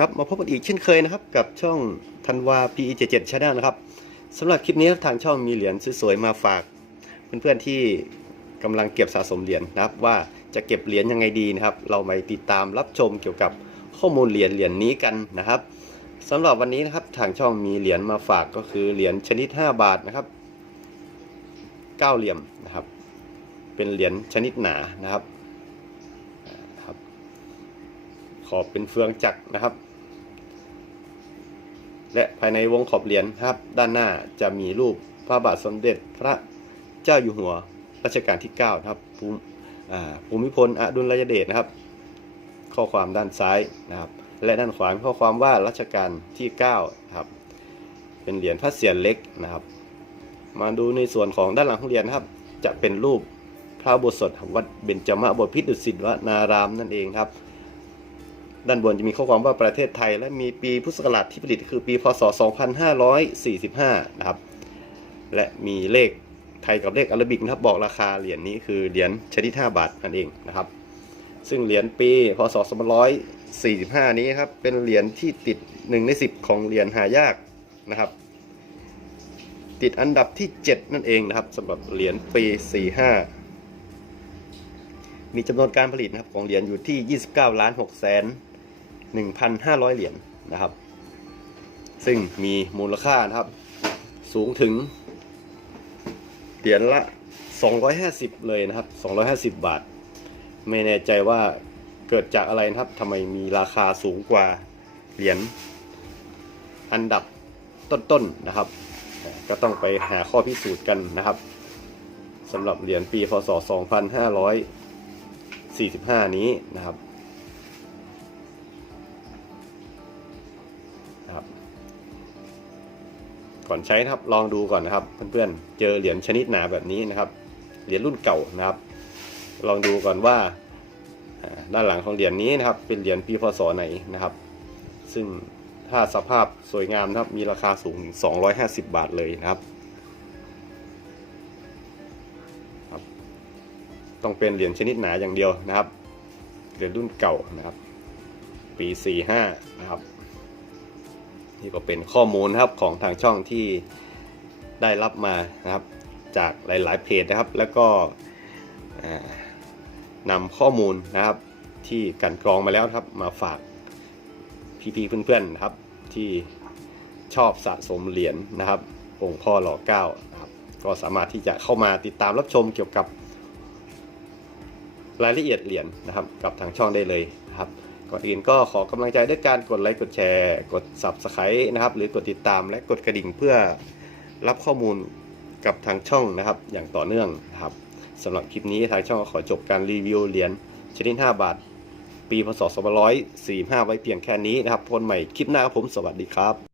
ครับมาพบกันอีกเช่นเคยนะครับ กับช่องธันวา PE77 Channel นะครับสำหรับคลิปนี้ทางช่องมีเหรียญสวยๆมาฝาก เพื่อนๆที่กำลังเก็บสะสมเหรียญนะครับ ว่าจะเก็บเหรียญยังไงดีนะครับ เราไปติดตามรับชมเกี่ยวกับข้อมูลเหรียญเหรียญนี้กันนะครับสำหรับวันนี้นะครับทางช่องมีเหรียญมาฝากก็คือเหรียญชนิด 5 บาทนะครับเก้าเหลี่ยมนะครับ เป็นเหรียญชนิดหนานะครับ ข อบเป็นเฟืองจักรนะครับ และภายในวงขอบเหรียญครับ ด้านหน้าจะมีรูปพระบาทสมเด็จพระเจ้าอยู่หัวรัชกาลที่9นะครับภูมิภูมิพลอดุลยเดชนะครับ ข้อความด้านซ้ายนะครับ และด้านขวาข้อความว่ารัชกาลที่9นะครับ เป็นเหรียญพระเศียรเล็กนะครับ มาดูในส่วนของด้านหลังของเหรียญนะครับ จะเป็นรูปพระบสถวัดเบญจมบพิตรดุสิตวนารามนั่นเองครับ ด้านบนจะมีข้อความว่าประเทศไทย และมีปีพุทธศักราชที่ผลิตคือปีพศ 2545 นะครับ และมีเลขไทยกับเลขอาราบิกนะครับ บอกราคาเหรียญนี้คือเหรียญชนิด 5 บาทนั่นเองนะครับ ซึ่งเหรียญปีพศ 2545 นี้ครับ เป็นเหรียญที่ติด 1 ใน 10 ของเหรียญหายากนะครับ ติดอันดับที่ 7 นั่นเองนะครับสำหรับเหรียญปี 45มีจำนวนการผลิตนะครับของเหรียญอยู่ที่ 29 ล้าน6แสน 1,500 เหรียญนะครับ ซึ่งมีมูลค่านะครับ สูงถึง เหรียญละ 250 เลยนะครับ 250 บาท ไม่แน่ใจว่าเกิดจากอะไรนะครับทำไมมีราคาสูงกว่าเหรียญอันดับต้นๆนะครับ ก็ต้องไปหาข้อพิสูจน์กันนะครับสำหรับเหรียญปีพศ 2545 นี้นะครับ นะครับ ก่อนใช้นะครับลองดูก่อนนะครับเพื่อนๆเจอเหรียญชนิดหนาแบบนี้นะครับ เหรียญรุ่นเก่านะครับ ลองดูก่อนว่าด้านหลังของเหรียญนี้นะครับ เป็นเหรียญปีพศไหนนะครับ ซึ่งถ้าสภาพสวยงามนะครับมีราคาสูงถึง250 บาทเลยนะครับครับต้องเป็นเหรียญชนิดหนาอย่างเดียวนะครับ เหรียญรุ่นเก่านะครับ ปี 45 นะครับ นี่ก็เป็นข้อมูลนะครับของทางช่องที่ได้รับมานะครับ จากหลาย ๆ เพจนะครับ แล้วก็นำข้อมูลนะครับ ที่กันกรองมาแล้วครับมาฝากพี่ๆเพื่อนๆนะครับที่ชอบสะสมเหรียญนะครับองค์พ่อหล่อเก้าครับก็สามารถที่จะเข้ามาติดตามรับชมเกี่ยวกับรายละเอียดเหรียญนะครับ กับทางช่องได้เลยนะครับ ก่อนอื่นก็ขอกำลังใจด้วยการกดไลค์กดแชร์ กด Subscribe นะครับ หรือกดติดตามและกดกระดิ่งเพื่อรับข้อมูลกับทางช่องนะครับ อย่างต่อเนื่องครับสำหรับคลิปนี้ทางช่องก็ขอจบการรีวิวเหรียญชนิด 5 บาท ปีพศ2545 ไว้เพียงแค่นี้นะครับพบกันใหม่คลิปหน้าครับผมสวัสดีครับ